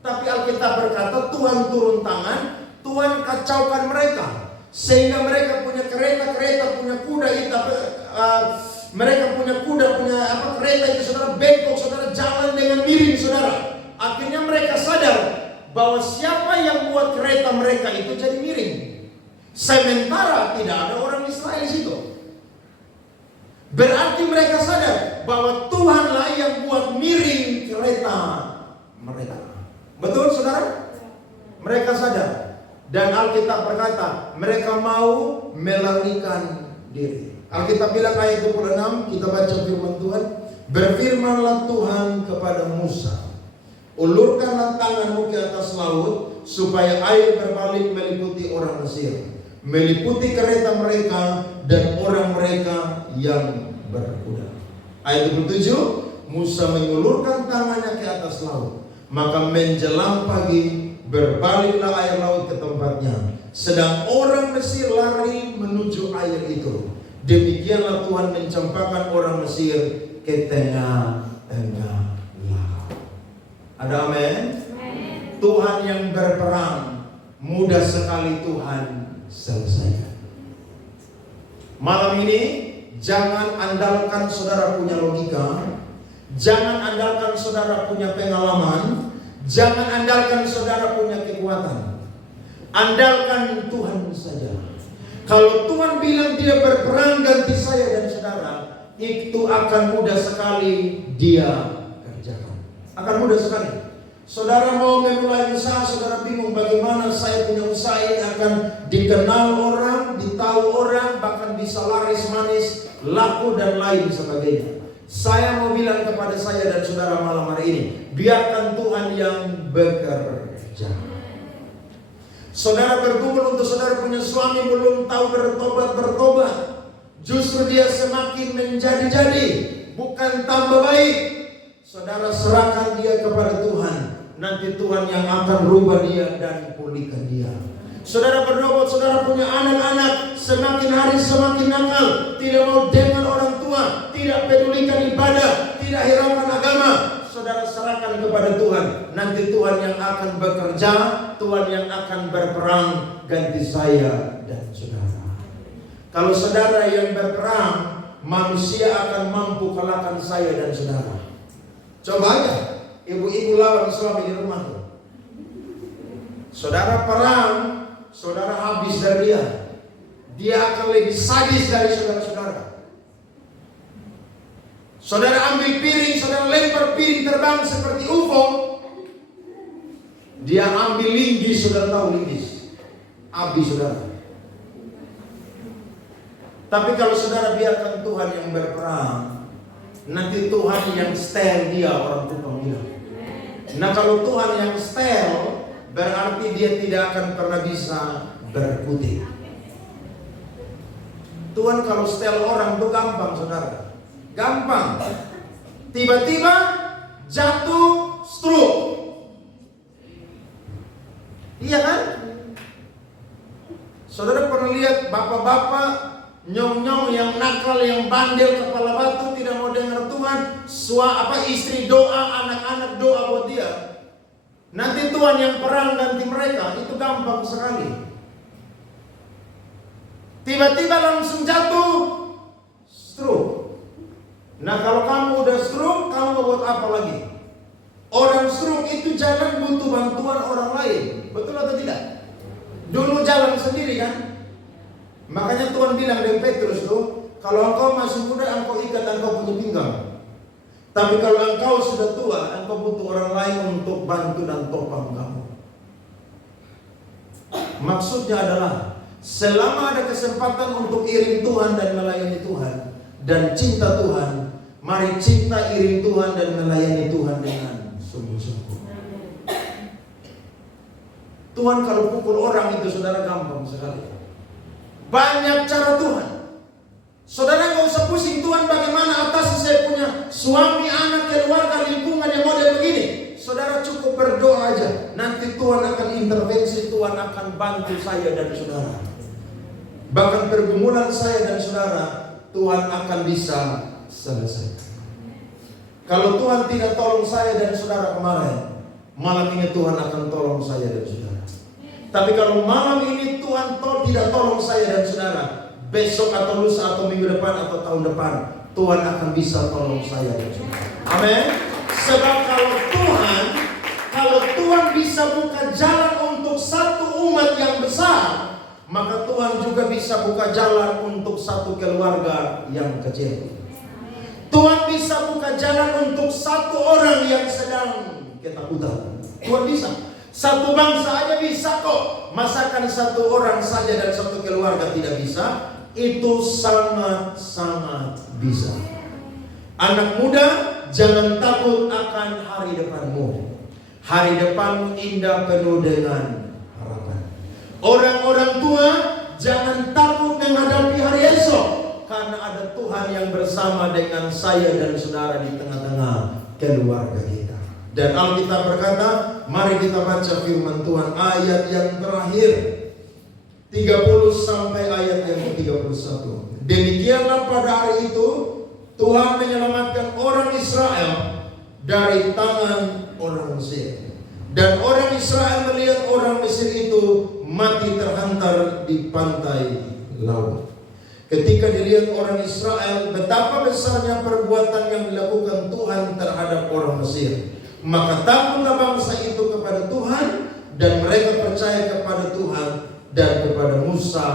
Tapi Alkitab berkata Tuhan turun tangan, Tuhan kacaukan mereka. Sehingga mereka punya kereta, punya kuda itu, mereka punya kuda, punya kereta itu, saudara, bengkok, saudara, jalan dengan miring, saudara. Akhirnya mereka sadar bahwa siapa yang buat kereta mereka itu jadi miring. Sementara tidak ada orang Israel di situ. Berarti mereka sadar bahwa Tuhanlah yang buat miring kereta mereka. Betul saudara? Mereka sadar. Dan Alkitab berkata mereka mau melarikan diri. Alkitab bilang ayat 26, kita baca firman Tuhan. Berfirmanlah Tuhan kepada Musa, ulurkanlah tanganmu ke atas laut, supaya air berbalik meliputi orang Mesir, meliputi kereta mereka dan orang mereka yang berkuda. Ayat 27, Musa mengulurkan tangannya ke atas laut, maka menjelang pagi berbaliklah air laut ke tempatnya, sedang orang Mesir lari menuju air itu. Demikianlah Tuhan mencampakkan orang Mesir ke tengah-tengah laut. Ada amin? Tuhan yang berperang, mudah sekali Tuhan selesaikan. Malam ini jangan andalkan saudara punya logika, jangan andalkan saudara punya pengalaman, jangan andalkan saudara punya kekuatan. Andalkan Tuhan saja. Kalau Tuhan bilang dia berperang ganti saya dan saudara, itu akan mudah sekali dia kerjakan. Akan mudah sekali. Saudara mau memulai usaha, saudara bingung bagaimana saya punya usaha ini akan dikenal orang, ditahu orang, bahkan bisa laris manis, laku dan lain sebagainya. Saya mau bilang kepada saya dan saudara malam hari ini, biarkan Tuhan yang bekerja. Saudara bergumul untuk saudara punya suami belum tahu bertobat. Justru dia semakin menjadi-jadi, bukan tambah baik. Saudara serahkan dia kepada Tuhan. Nanti Tuhan yang akan rubah dia dan pulihkan dia. Saudara berdoa, saudara punya anak-anak semakin hari semakin nakal, tidak mau dengan orang tua, tidak pedulikan ibadah, tidak hiraukan agama. Saudara serahkan kepada Tuhan. Nanti Tuhan yang akan bekerja, Tuhan yang akan berperang ganti saya dan saudara. Kalau saudara yang berperang, manusia akan mampu kalahkan saya dan saudara. Coba aja, ibu-ibu lawan suami di rumah tuh. Saudara perang, saudara habis dari dia. Dia akan lebih sadis dari saudara-saudara. Saudara ambil piring, saudara lempar piring terbang seperti UFO. Dia ambil linggis, saudara tahu linggis. Habis saudara. Tapi kalau saudara biarkan Tuhan yang berperang, nanti Tuhan yang setel dia, orang tukang bilang. Nah kalau Tuhan yang setel, berarti dia tidak akan pernah bisa berkutik. Tuhan kalau setel orang itu gampang saudara. Gampang. Tiba-tiba jatuh stroke. Iya kan? Saudara pernah lihat bapak-bapak nyong-nyong yang nakal, yang bandel, kepala batu, tidak mau dengar Tuhan, istri doa, anak-anak doa buat dia. Nanti Tuhan yang perang ganti mereka, itu gampang sekali. Tiba-tiba langsung jatuh stroke. Nah kalau kamu udah stroke, kamu mau buat apa lagi? Orang stroke itu jangan butuh bantuan orang lain, betul atau tidak? Dulu jalan sendiri kan? Makanya Tuhan bilang dengan Petrus tuh, kalau engkau masih muda, engkau ikat engkau punya pinggang. Tapi kalau engkau sudah tua, engkau butuh orang lain untuk bantu dan topang kamu. Maksudnya adalah, selama ada kesempatan untuk iring Tuhan dan melayani Tuhan dan cinta Tuhan, mari cinta iring Tuhan dan melayani Tuhan dengan sungguh-sungguh. Tuhan kalau pukul orang itu saudara gampang sekali. Banyak cara Tuhan. Saudara gak usah pusing Tuhan bagaimana atasi saya punya suami, anak, keluarga, lingkungan yang model begini. Saudara cukup berdoa aja. Nanti Tuhan akan intervensi, Tuhan akan bantu saya dan saudara. Bahkan pergumulan saya dan saudara, Tuhan akan bisa selesaikan. Kalau Tuhan tidak tolong saya dan saudara kemarin, malam ini Tuhan akan tolong saya dan saudara. Tapi kalau malam ini Tuhan tidak tolong saya dan saudara, besok atau lusa atau minggu depan atau tahun depan, Tuhan akan bisa tolong saya dan saudara. Amin. Sebab kalau Tuhan Kalau Tuhan bisa buka jalan untuk satu umat yang besar, maka Tuhan juga bisa buka jalan untuk satu keluarga yang kecil. Tuhan bisa buka jalan untuk satu orang yang sedang ketakutan. Tuhan bisa. Satu bangsa aja bisa kok. Masakan satu orang saja dan satu keluarga tidak bisa? Itu sangat-sangat bisa. Anak muda, jangan takut akan hari depanmu. Hari depanmu indah penuh dengan harapan. Orang-orang tua, jangan takut menghadapi hari esok, karena ada Tuhan yang bersama dengan saya dan saudara di tengah-tengah keluarga kita. Dan Alkitab berkata, mari kita baca firman Tuhan ayat yang terakhir 30 sampai ayat yang ke-31. Demikianlah pada hari itu Tuhan menyelamatkan orang Israel dari tangan orang Mesir. Dan orang Israel melihat orang Mesir itu mati terhantar di pantai laut. Ketika dilihat orang Israel betapa besarnya perbuatan yang dilakukan Tuhan terhadap orang Mesir, maka takutlah bangsa itu kepada Tuhan, dan mereka percaya kepada Tuhan dan kepada Musa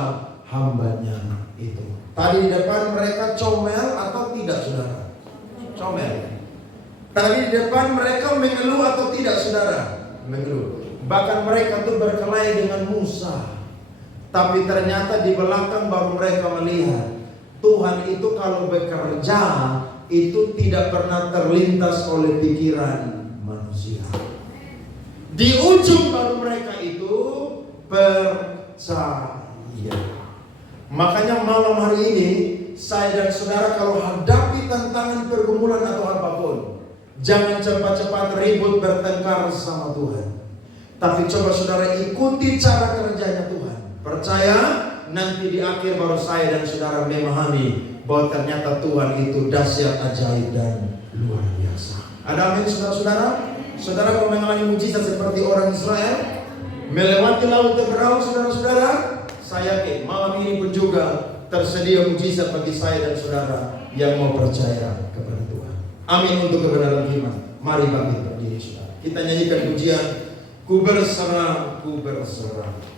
hambanya itu. Tadi di depan mereka comel atau tidak, saudara? Comel. Tadi di depan mereka mengeluh atau tidak, saudara? Mengeluh. Bahkan mereka tuh berkelahi dengan Musa. Tapi ternyata di belakang baru mereka melihat Tuhan itu kalau bekerja itu tidak pernah terlintas oleh pikiran manusia. Di ujung baru mereka itu percaya. Makanya malam hari ini saya dan saudara kalau hadapi tantangan pergumulan atau apapun, jangan cepat-cepat ribut bertengkar sama Tuhan. Tapi coba saudara ikuti cara kerjanya Tuhan. Percaya nanti di akhir baru saya dan saudara memahami bahwa ternyata Tuhan itu dahsyat, ajaib dan luar biasa. Ada amin saudara-saudara? Saudara kalau mengalami mujizat seperti orang Israel, melewati laut terbelah, saudara-saudara, saya yakin malam ini pun juga tersedia mujizat bagi saya dan saudara yang mau percaya kepada Tuhan. Amin untuk kebenaran firman. Mari bangkit berdiri saudara. Kita nyanyikan pujian, ku berserah, ku berserah.